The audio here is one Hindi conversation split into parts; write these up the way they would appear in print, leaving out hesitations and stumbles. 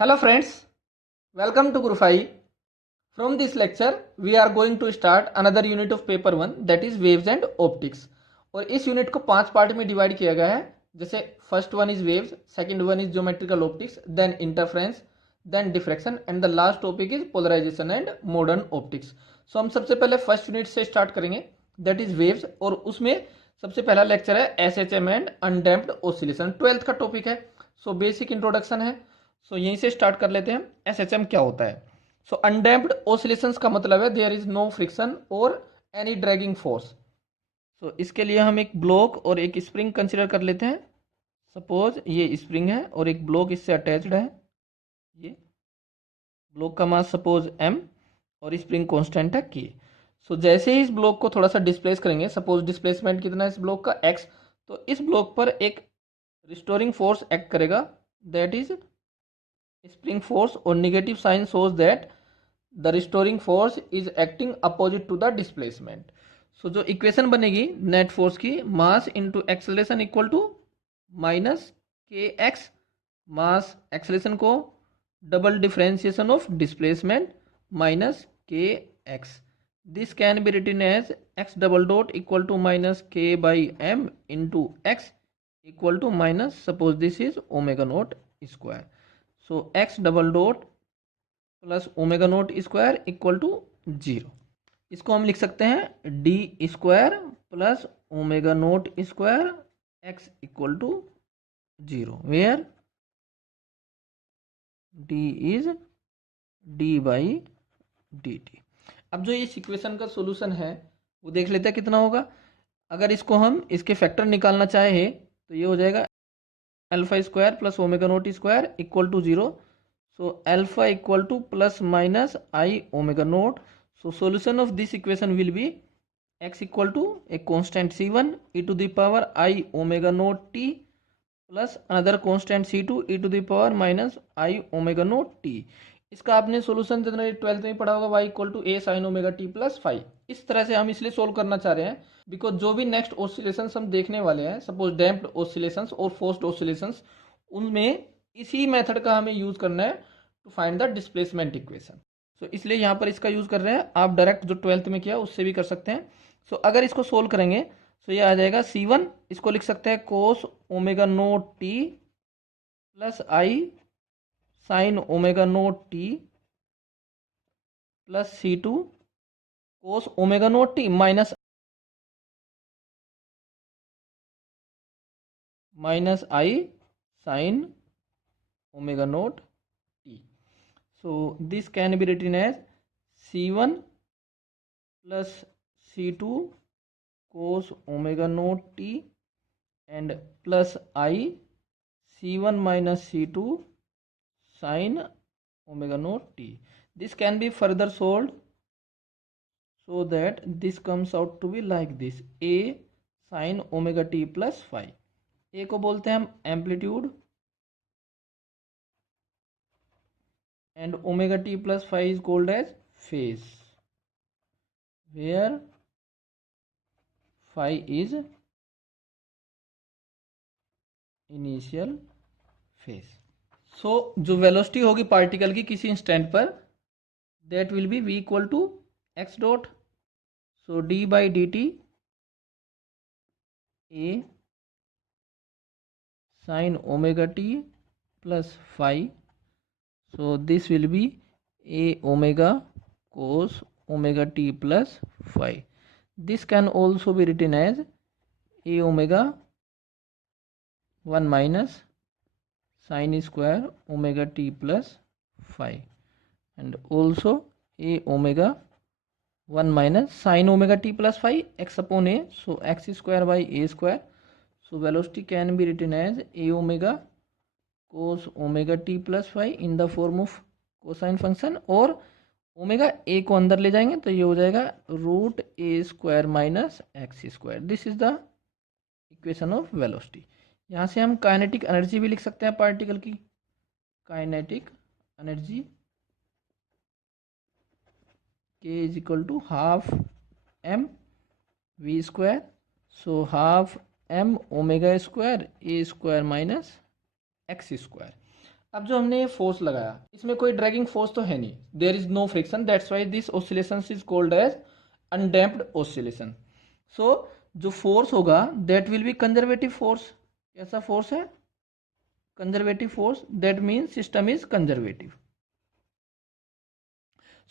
Hello friends, welcome to Gurufai. From this lecture, we are going to start another unit of paper 1 that is waves and optics. और इस यूनिट को 5 पार्ट में डिवाइड किया गया है. जैसे first one is waves, second one is geometrical optics, then interference, then diffraction and the last topic is polarisation and modern optics. So हम सबसे पहले फर्स्ट यूनिट से स्टार्ट करेंगे दैट इज वेव्स. और उसमें सबसे पहला लेक्चर है SHM and undamped oscillation. 12th का टॉपिक है. सो बेसिक इंट्रोडक्शन है. सो यहीं से स्टार्ट कर लेते हैं. एसएचएम क्या होता है? सो अनडैम्प्ड ऑसिलेशंस का मतलब है देयर इज नो फ्रिक्शन और एनी ड्रैगिंग फोर्स. सो इसके लिए हम एक ब्लॉक और एक स्प्रिंग कंसिडर कर लेते हैं. सपोज ये स्प्रिंग है और एक ब्लॉक इससे अटैच्ड है. ये ब्लॉक का मास सपोज m और स्प्रिंग कांस्टेंट है k. सो जैसे ही इस ब्लॉक को थोड़ा सा डिस्प्लेस करेंगे, सपोज डिस्प्लेसमेंट कितना है इस ब्लॉक का x, तो इस ब्लॉक पर एक रिस्टोरिंग फोर्स एक्ट करेगा दैट इज स्प्रिंग फोर्स. और negative sign shows that the restoring force is acting opposite to the displacement. So जो इक्वेशन बनेगी नेट फोर्स की, mass into acceleration equal to minus K X. Mass acceleration को double differentiation of displacement minus K X. This can be written as X double dot equal to minus K by M into X equal to minus suppose this is omega naught square. So x double dot plus omega naught square equal to 0. इसको हम लिख सकते हैं d square plus omega naught square x equal to 0 where d is d by D t. अब जो इस इक्वेशन का सोल्यूशन है वो देख लेते हैं कितना होगा. अगर इसको हम इसके फैक्टर निकालना चाहे तो ये हो जाएगा alpha square plus omega naught square equal to 0. So alpha equal to plus minus i omega naught. So solution of this equation will be x equal to a constant c1 e to the power i omega naught t plus another constant c2 e to the power minus i omega naught t. इसका आपने सोल्यूशन जनरली 12th में पढ़ा होगा y equal to a sine omega T plus 5. इस तरह से हम इसलिए सोल्व करना चाह रहे हैं बिकॉज जो भी नेक्स्ट ऑसिलेशंस हम देखने वाले हैं, सपोज डैम्प्ड ऑसिलेशंस और फोर्स्ड ऑसिलेशंस, उनमें इसी मेथड का हमें यूज करना है to find the displacement equation. So इसलिए यहाँ पर इसका यूज कर रहे हैं. आप डायरेक्ट जो 12th में किया उससे भी कर सकते हैं. सो अगर इसको सोल्व करेंगे तो ये आ जाएगा c1, इसको लिख सकते हैं cos omega naught t plus i sine omega naught t plus c2 cos omega naught t minus i sine omega naught t. So this can be written as c1 plus c2 cos omega naught t and plus I c1 minus c2 sin omega naught t. This can be further solved so that this comes out to be like this a sin omega t plus phi. a को बोलते हैं हम amplitude and omega t plus phi is called as phase where phi is initial phase. So जो वेलोसिटी होगी पार्टिकल की किसी इंस्टेंट पर, that will be v equal to X dot. So D by D T A sine omega T plus phi. So this will be A omega cos omega T plus phi. This can also be written as A omega 1 minus sin square omega t plus phi and also a omega 1 minus sin omega t plus phi x upon a. So x square by a square. So velocity can be written as a omega cos omega t plus phi in the form of cosine function. और ओमेगा ए को अंदर ले जाएंगे तो ये हो जाएगा root a square minus x square. This is the equation of velocity. यहाँ से हम काइनेटिक एनर्जी भी लिख सकते हैं पार्टिकल की. Kinetic energy k is equal to half m v square. So half m omega square a square minus x square. अब जो हमने फोर्स लगाया, इसमें कोई ड्रैगिंग फोर्स तो है नहीं, there is no friction, that's why this oscillation is called as undamped oscillation. So जो फोर्स होगा that will be conservative force. कैसा फोर्स है? Conservative force, that means system is conservative.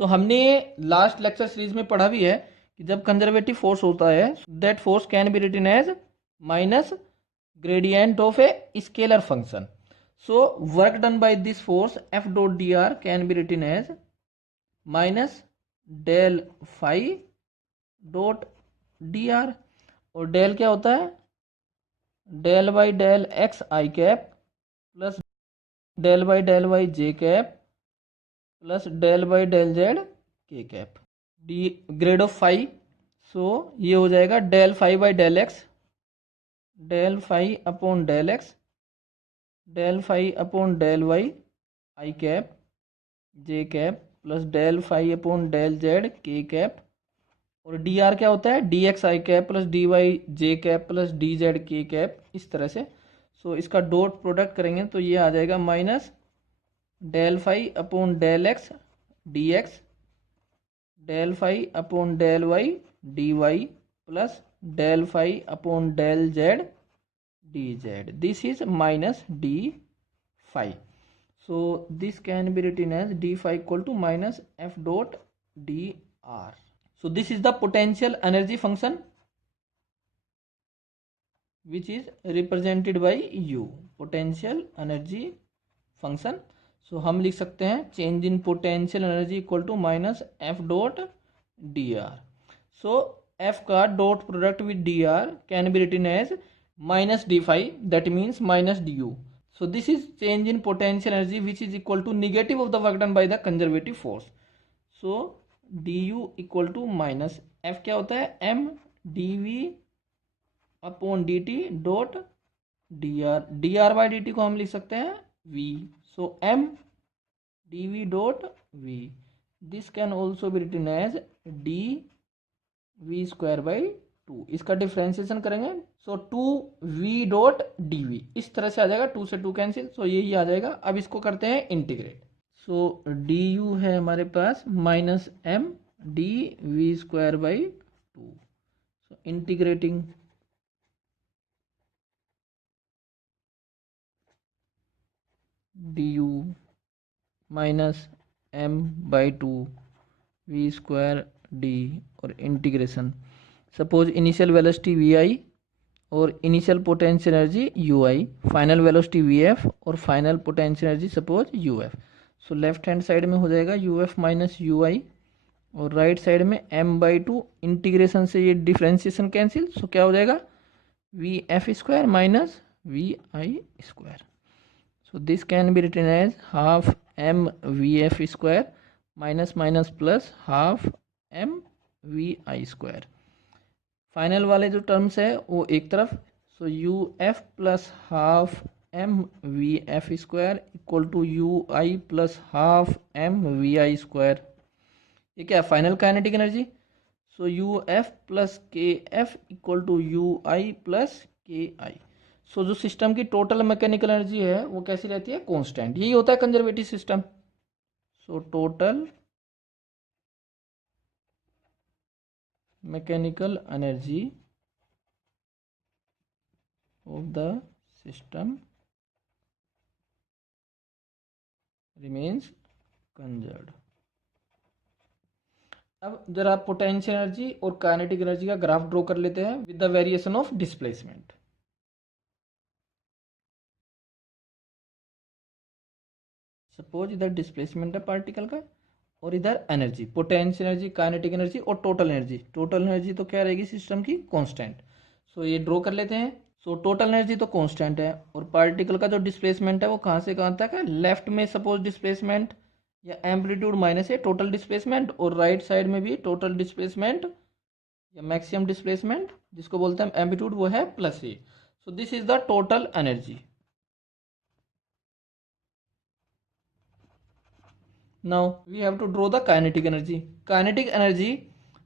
So हमने लास्ट लेक्चर सीरीज में पढ़ा भी है कि जब कंजर्वेटिव फोर्स होता है that force can be written as minus gradient of a scalar function. So work done by this force F dot dr can be written as minus del phi dot dr, और डेल क्या होता है? Del by del x i cap plus del by j cap plus del by del z k cap the grad of phi. So ये हो जाएगा del phi by del x, del phi upon del x, del phi upon del y i cap j cap plus del phi upon del z k cap, और डी आर क्या होता है? D x i cap plus D Y J cap plus D Z k cap, इस तरह से। सो इसका डॉट प्रोडक्ट करेंगे तो ये आ जाएगा minus del phi upon del x d x, del phi upon del y d y plus del phi upon del z dz. This is minus d phi. So this can be written as d phi equal to minus f dot dr. So this is the potential energy function which is represented by u. Potential energy function. So हम लिख सकते हैं change in potential energy equal to minus f dot dr. So f का dot product with dr can be written as minus d phi, that means minus du. So this is change in potential energy which is equal to negative of the work done by the conservative force. So du equal to minus f क्या होता है? m dv upon dt dot dr, dr by dt को हम लिख सकते हैं v. So m dv dot v, this can also be written as d v square by 2. इसका डिफ्रेंसिएशन करेंगे सो 2v डॉट डी वी, इस तरह से आ जाएगा, 2 से 2 कैंसिल, सो यही आ जाएगा। अब इसको करते हैं इंटीग्रेट। सो डी यू है हमारे पास minus m d v square by 2। So integrating d u minus m by 2 v square d, और integration suppose initial velocity v i और initial potential energy u i, final velocity v f और final potential energy suppose u f. So left hand side में हो जाएगा u f minus u i, और राइट साइड में एम बाई 2, इंटीग्रेशन से ये डिफ्रेंसिएशन कैंसिल, सो क्या हो जाएगा? V f square minus v i square. So this can be written as half m v f square minus minus plus half m v i square. Final वाले जो टर्म्स है वो एक तरफ, so u f plus half m v f square equal to u i plus half m v i square. ये क्या है? Final kinetic energy. So u f plus k F equal to u i plus k i. सो जो सिस्टम की टोटल मैकेनिकल एनर्जी है वो कैसी रहती है? कॉन्स्टेंट। यही होता है conservative system. So total mechanical energy of the system remains conserved. अब जरा पोटेंशियल एनर्जी और काइनेटिक एनर्जी का ग्राफ ड्रॉ कर लेते हैं with the variation of displacement. Suppose इधर डिस्प्लेसमेंट है पार्टिकल का और इधर energy, potential energy, kinetic energy और टोटल एनर्जी। टोटल एनर्जी तो क्या रहेगी सिस्टम की? कांस्टेंट। सो ये ड्रॉ कर लेते हैं। सो टोटल एनर्जी तो कांस्टेंट है, और पार्टिकल का जो डिस्प्लेसमेंट है वो कहाँ से कहाँ तक है? लेफ्ट में सपोज डिस्प्लेसमेंट या एम्पलीट्यूड माइनस है टोटल डिस्प्लेसमेंट, और राइट साइड में भी टोटल डिस्प्लेसमेंट या मैक्सिमम डिस्प्लेसमेंट जिसको बोलते हैं एम्पलीट्यूड, वो है plus a. So this is the total energy. Now we have to draw the kinetic energy. Kinetic energy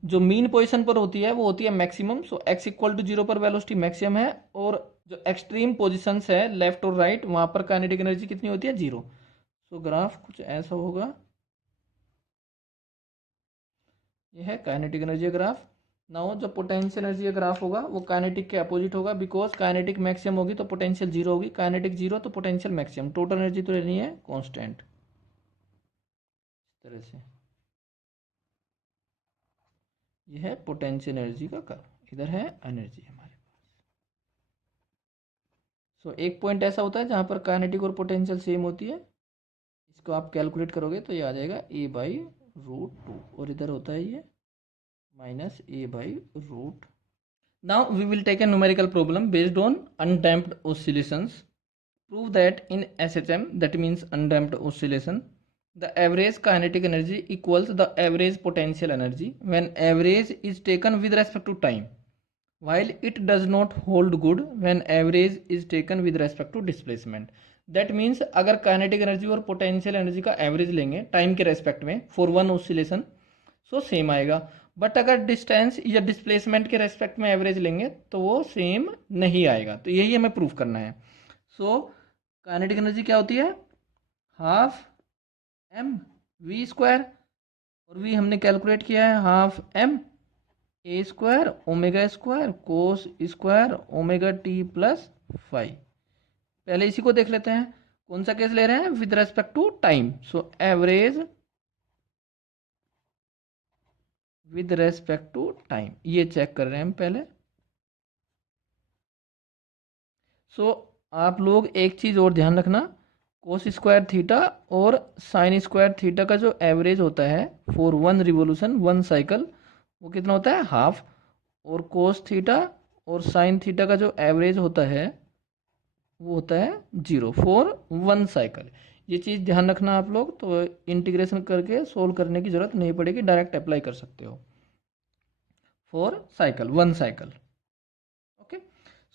जो मीन पोजीशन पर होती है वो होती है maximum. So x equal to 0 पर वेलोसिटी मैक्सिमम है, और जो एक्सट्रीम पोजीशंस है लेफ्ट और राइट वहाँ पर काइनेटिक एनर्जी कितनी होती है? 0। सो ग्राफ कुछ ऐसा होगा, यह है काइनेटिक एनर्जी ग्राफ। नाउ जो पोटेंशियल एनर्जी का ग्राफ होगा वो काइनेटिक के अपोजिट होगा, बिकॉज काइनेटिक मैक्सिमम होगी तो पोटेंशियल जीरो होगी, काइनेटिक जीरो तो पोटेंशियल मैक्सिमम, टोटल एनर्जी तो रहनी है कांस्टेंट। इस तरह से यह है पोटेंशियल एनर्जी का कर्व, इधर है एनर्जी हमारे पास। सो एक पॉइंट ऐसा होता है जहाँ पर काइनेटिक और पोटेंशियल सेम होती है, इसको आप कैलकुलेट करोगे तो ये आ जाएगा a/√2, और इधर होता है ये -a/√। Now we will take a numerical problem based on undamped oscillations. Prove that in SHM, that means undamped oscillation, the average kinetic energy equals the average potential energy when average is taken with respect to time, while it does not hold good when average is taken with respect to displacement. That means अगर kinetic energy और potential energy का average लेंगे time के respect में for one oscillation, so same आएगा, बट अगर डिस्टेंस या डिस्प्लेसमेंट के रेस्पेक्ट में एवरेज लेंगे तो वो सेम नहीं आएगा। तो यही हमें प्रूफ करना है। सो काइनेटिक एनर्जी क्या होती है, हाफ एम वी स्क्वायर, और वी हमने कैलकुलेट किया है half m a square omega square cos square omega T plus five. पहले इसी को देख लेते हैं, कौन सा केस ले रहे हैं, with respect to time. So average with respect to time, ये चेक कर रहे हैं हम पहले। सो आप लोग एक चीज़ और ध्यान रखना, कोस स्क्वायर थीटा और साइन स्क्वायर थीटा का जो एवरेज होता है for one revolution one cycle, वो कितना होता है, हाफ, और कोस थीटा और साइन थीटा का जो एवरेज होता है वो होता है 0 फॉर वन साइकिल। ये चीज़ ध्यान रखना आप लोग, तो इंटीग्रेशन करके सोल्व करने की ज़रूरत नहीं पड़ेगी, डायरेक्ट अप्लाई कर सकते हो for cycle, one cycle. Okay,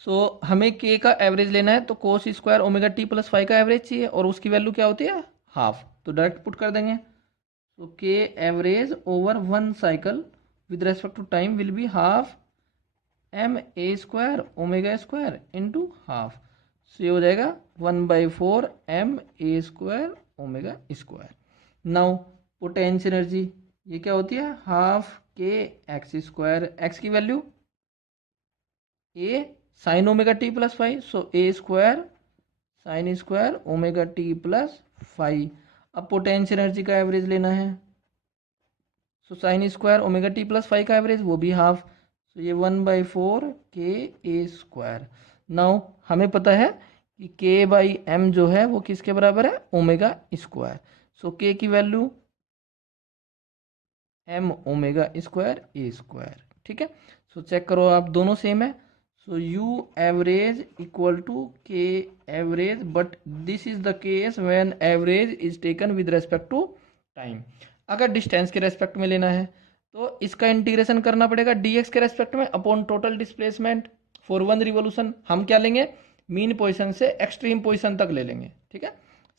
so हमें के का एवरेज लेना है, तो cos square omega T plus five का एवरेज चाहिए, और उसकी वैल्यू क्या होती है, हाफ, तो डायरेक्ट पुट कर देंगे। तो k average over one cycle with respect to time will be half m a square omega square into half, so ये हो जाएगा 1/4 m a square omega square. Now potential energy ये क्या होती है, half k x square, x की value a sine omega T plus five, so a square sine square omega T plus five. अब पोटेंशियल एनर्जी का एवरेज लेना है, so sign square omega T plus five का एवरेज वो भी हाफ, सो ये 1/4 के ए स्क्वायर। नाउ हमें पता है कि के बाई एम जो है वो किसके बराबर है, ओमेगा स्क्वायर। सो के की value m omega square a square, ठीक है। सो चेक करो आप, दोनों सेम है। So u average equal to k average, but this is the case when average is taken with respect to time. अगर डिस्टेंस के रेस्पेक्ट में लेना है तो इसका इंटीग्रेशन करना पड़ेगा dx के रेस्पेक्ट में upon total displacement for one revolution. हम क्या लेंगे, मीन पोजिशन से एक्सट्रीम पोजिशन तक ले लेंगे, ठीक है।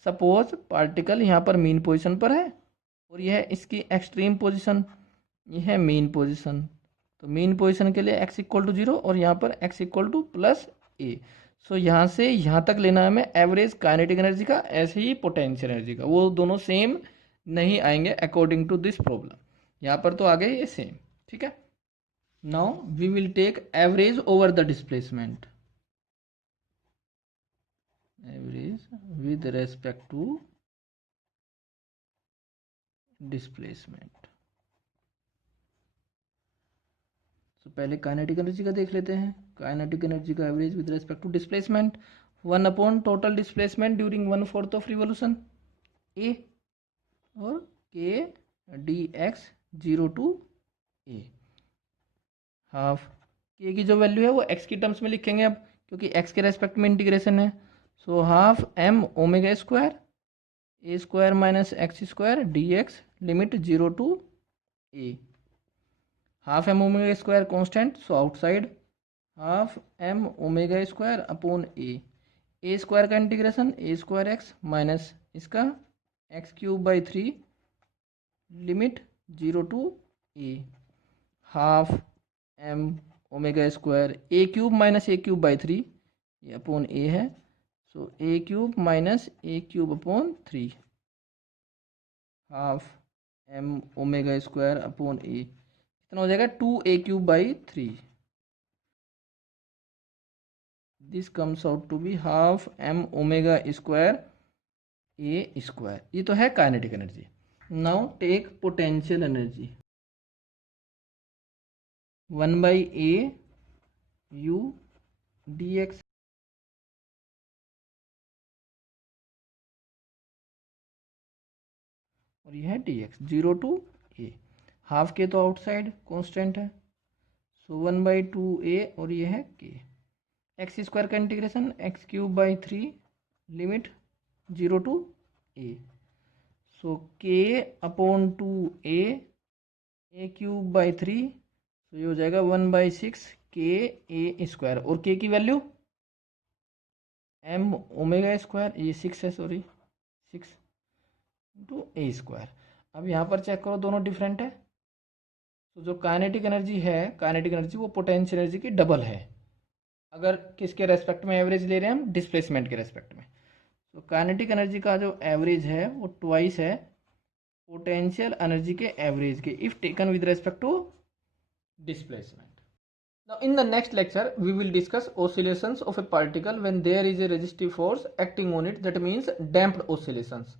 सपोज पार्टिकल यहाँ पर मीन पोजिशन पर है और यह है इसकी एक्सट्रीम पोजीशन, यह है मीन पोजीशन। तो मीन पोजीशन के लिए x इक्वल टू 0 और यहाँ पर x equal to plus a. सो यहाँ से यहाँ तक लेना है हमें एवरेज काइनेटिक एनर्जी का, ऐसे ही पोटेंशियल एनर्जी का, वो दोनों सेम नहीं आएंगे अकॉर्डिंग टू दिस प्रॉब्लम। यहाँ पर तो आ गए ये सेम, ठीक है। Now we will take average over the displacement, average with respect to displacement. तो पहले काइनेटिक एनर्जी का देख लेते हैं। काइनेटिक एनर्जी का average with respect to displacement 1 total displacement during 1/4 of revolution a, और k d x 0 to a, half k की जो वैल्यू है वो एक्स की टर्म्स में लिखेंगे अब, क्योंकि एक्स के रेस्पेक्ट में इंटीग्रेशन है। So half m omega square a square minus x square d x limit 0 to a, half m omega square constant, so outside half m omega square upon a square का integration a square x minus इसका x cube by 3 limit 0 to a, half m omega square a cube minus a cube by 3, ये अपॉन ए है, so a cube minus a cube upon 3 half m omega square upon a, कितना हो जाएगा 2a³/3। This comes out to be half m omega square a square. ये तो है kinetic energy. Now take potential energy, 1/a/u/dx। और यह है dx, 0 to a। हाफ के तो आउटसाइड कांस्टेंट है, सो 1/2a, और ये है k। एक्स स्क्वायर का integration x³/3, limit 0 to a, so k/2a/3, तो ये हो जाएगा 1/6 ka²। और k की वैल्यू m ओमेगा स्क्वायर, ये 6 है, सॉरी 6 × a²। अब यहाँ पर चेक करो, दोनों डिफरेंट है। तो जो काइनेटिक एनर्जी है, काइनेटिक एनर्जी वो पोटेंशियल एनर्जी की डबल है, अगर किसके रेस्पेक्ट में एवरेज ले रहे हैं हम, डिस्प्लेसमेंट के रेस्पेक्ट में। तो काइनेटिक एनर्जी का जो एवरेज है वो ट्वाइस है पोटेंशियल एनर्जी के एवरेज के, if taken with respect to displacement. Now in the next lecture we will discuss oscillations of a particle when there is a resistive force acting on it, that means damped oscillations.